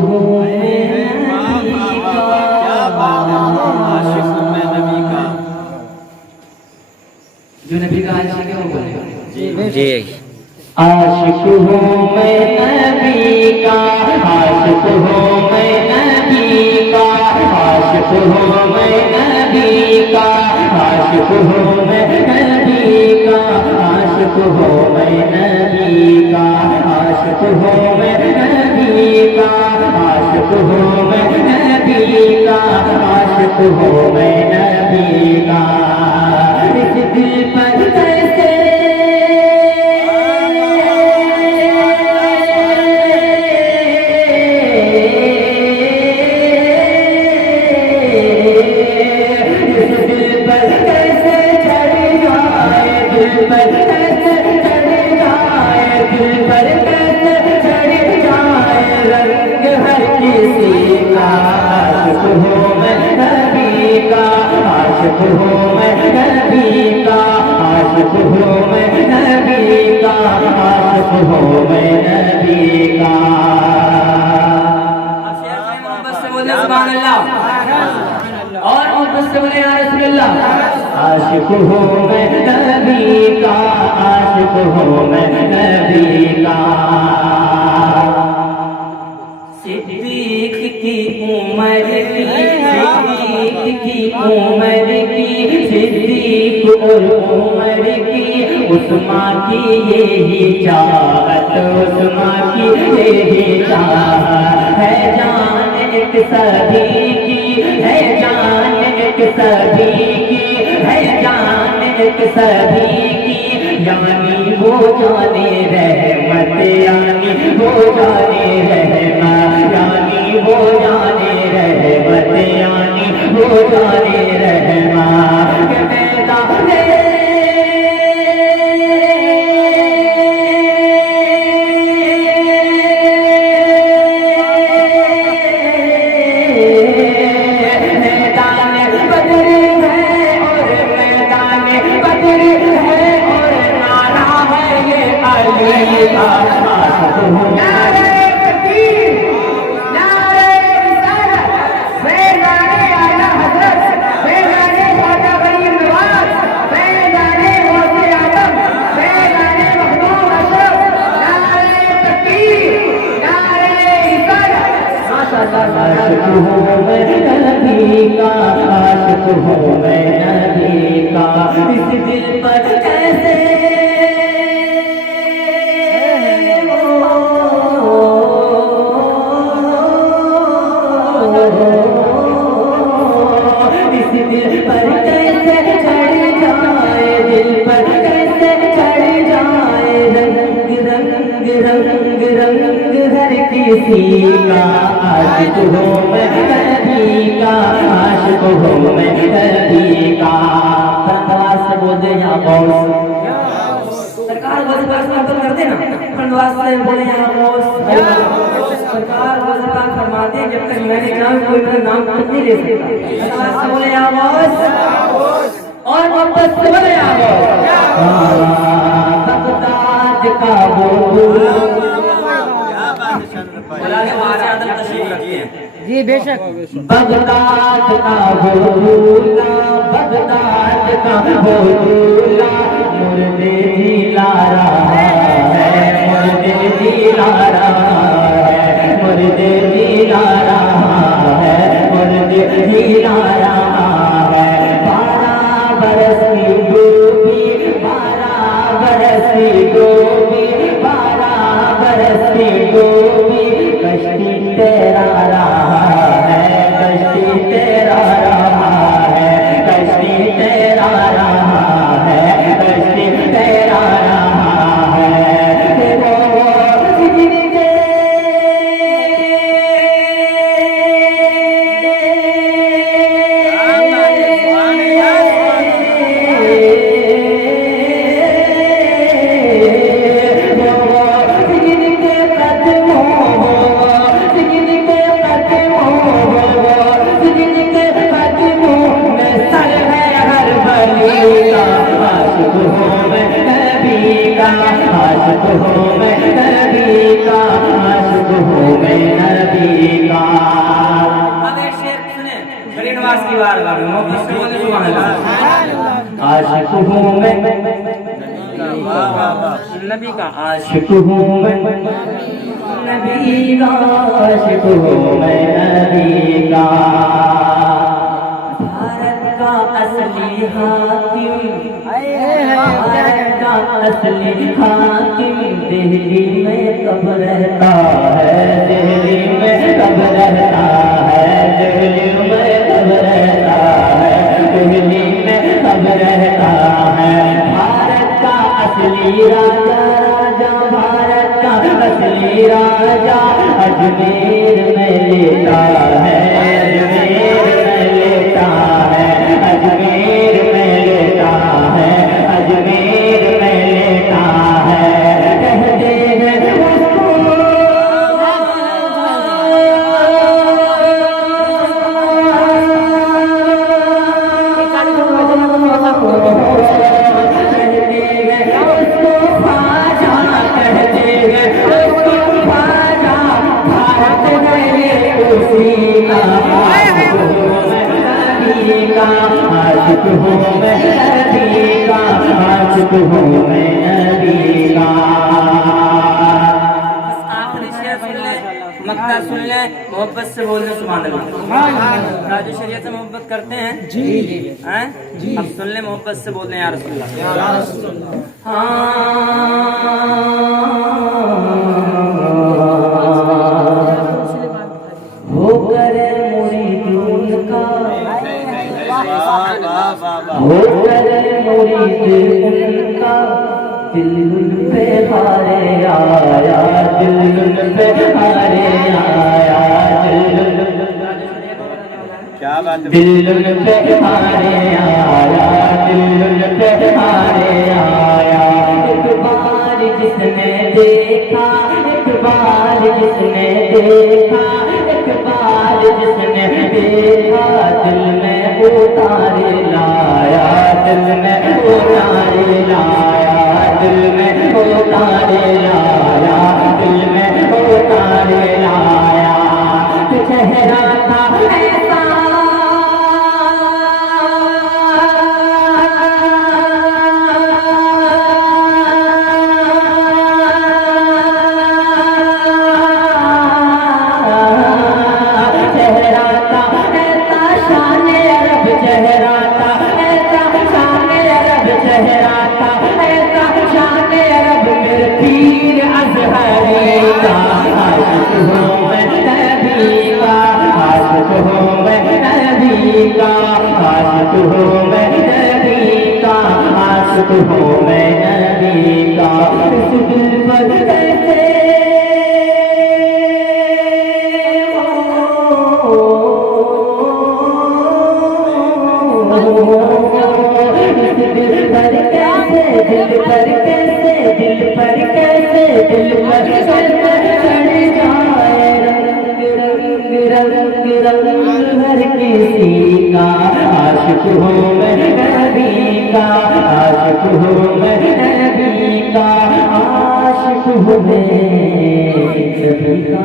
हूँ मैं नबी का, आशिक हूँ मैं नबी का। जो नबी का आशिक है वो बोलेगा जी आशिक हूँ मैं नबी का, आशिक हूँ मैं नबी का, आशिक हूँ मैं नबी का, आशिक हूँ मैं नबी का, आशिक हूँ मैं नबी का, आशिक हूँ मैं नबी का, आशिक हूँ मैं नबी का, आशिक हूँ मैं नबी का। इस दिल पर कैसे आशिक हूँ मैं नबी का, आशिक हूँ मैं नबी का। सिद्दीक की उम्र की, सिद्दीक की उम्र की, सिद्दीक और उमर की, उस्मान की यही चाहत, उस्मान की यही चाहत है। जान एक सभी की है, जान एक सभी की है, जान एक सभी की, यानी वो जाने रहमत, यानी वो जाने रहमत, यानी वो जाने रहमत, यानी वो जाने रहमत। आशिक हूँ मैं नबी का, आशिक हूँ मैं नबी का। इस दिल पर कैसे इस दिल पर कैसे चढ़ जाए, दिल पर कैसे चढ़ जाए रंग रंग रंग रंग हर किसी का। आशिक हूँ मैं नबी का, आशिक हूँ मैं नबी का। धन्यवाद से बोलते यहाँ बॉस सरकार, बस करते ना, धन्यवाद से बोले यहाँ बॉस सरकार, बस फरमाते हैं जब तक मैंने कहा कोई मेरा नाम खुद नहीं ले सकता। धन्यवाद से बोले यहाँ बॉस और मोहब्बत से बोले यहाँ बॉस। बगदाद का वो जी बेशक। बगदाद का वो दूल्हा, बगदाद का वो दूल्हा, मुर्दे जिला रहा है, मुर्दे जिला रहा है, मुर्दे जिला रहा है, मुर्दे जिला रहा है। 12 बरस की डूबी, 12 बरस की डूबी, 12 बरस की डूबी, कश्ती तेरा रहा है, कश्ती तेरा रहा है, कश्ती तेरा रहा है, कश्ती तेरा रहा है। आशिक हूँ मैं नबी का, आशिक हूँ मैं नबी बार गाड़ी मोहब्बत से बोले सुभान अल्लाह। आशिक हूँ मैं नबी का, आशिक हूँ मैं नबी का, आशिक हूँ मैं नबी का। भारत का असली हाकिम, भारत का असली हाकिम दिल्ली में कब रहता है, दिल्ली में कब रहता है, दिल्ली में कब रहता है, दिल्ली में कब रहता है। भारत का असली राजा, राजा भारत का असली राजा अजमेर में लेता है, अजमेर में लेता है, अजमेर में लेता है, अजमेर में लेता है। कहते हैं उसको ख्वाजा, कहते हैं उसको ख्वाजा, भारत में ये उसी का। आशिक हूँ मैं नबी का, आशिक हूँ मैं नबी का। आखिरी शेर सुन ले, मक्ता सुन ले, मोहब्बत से बोल दे सुभान अल्लाह। राजू शरीयत से मोहब्बत करते हैं जी, हैं? अब सुन ले, मोहब्बत से बोल दे या रसूलुल्लाह। होकर मुरीदून का, होकर मुरीद उनका, दिल पे हारे आया, दिल पे हारे आया, क्या बात है, दिल पे हारे आया, दिल पे हारे आया। एक बार जिसने देखा, एक बार जिसने देखा, एक बार जिसने देखा, दिल में उतारे लाया, दिल में उतारे लाया, दिल में उतारे लाया, दिल में उतारे लाया। चेहरा था ऐसा, चेहरा था ऐसा शान अरब, चेहरा था ऐसा शान अरब, चेहरा था ऐसा शान अरब, मेरे पीर अज़हरी का। आशिक हूँ मैं नबी का, आशिक हूँ मैं नबी का, आशिक हूँ मैं नबी का, आशिक हूँ मैं नबी का। इस दिल पर कैसे दिल पर कैसे, दिल पर कैसे, दिल पर कैसे, दिल पर कैसे चढ़ जाए रंग रंग रंग रंग हर किसी का। आशिक हूँ मैं नबी का, आशिक हूँ मैं नबी का, आशिक हूँ मैं नबी का।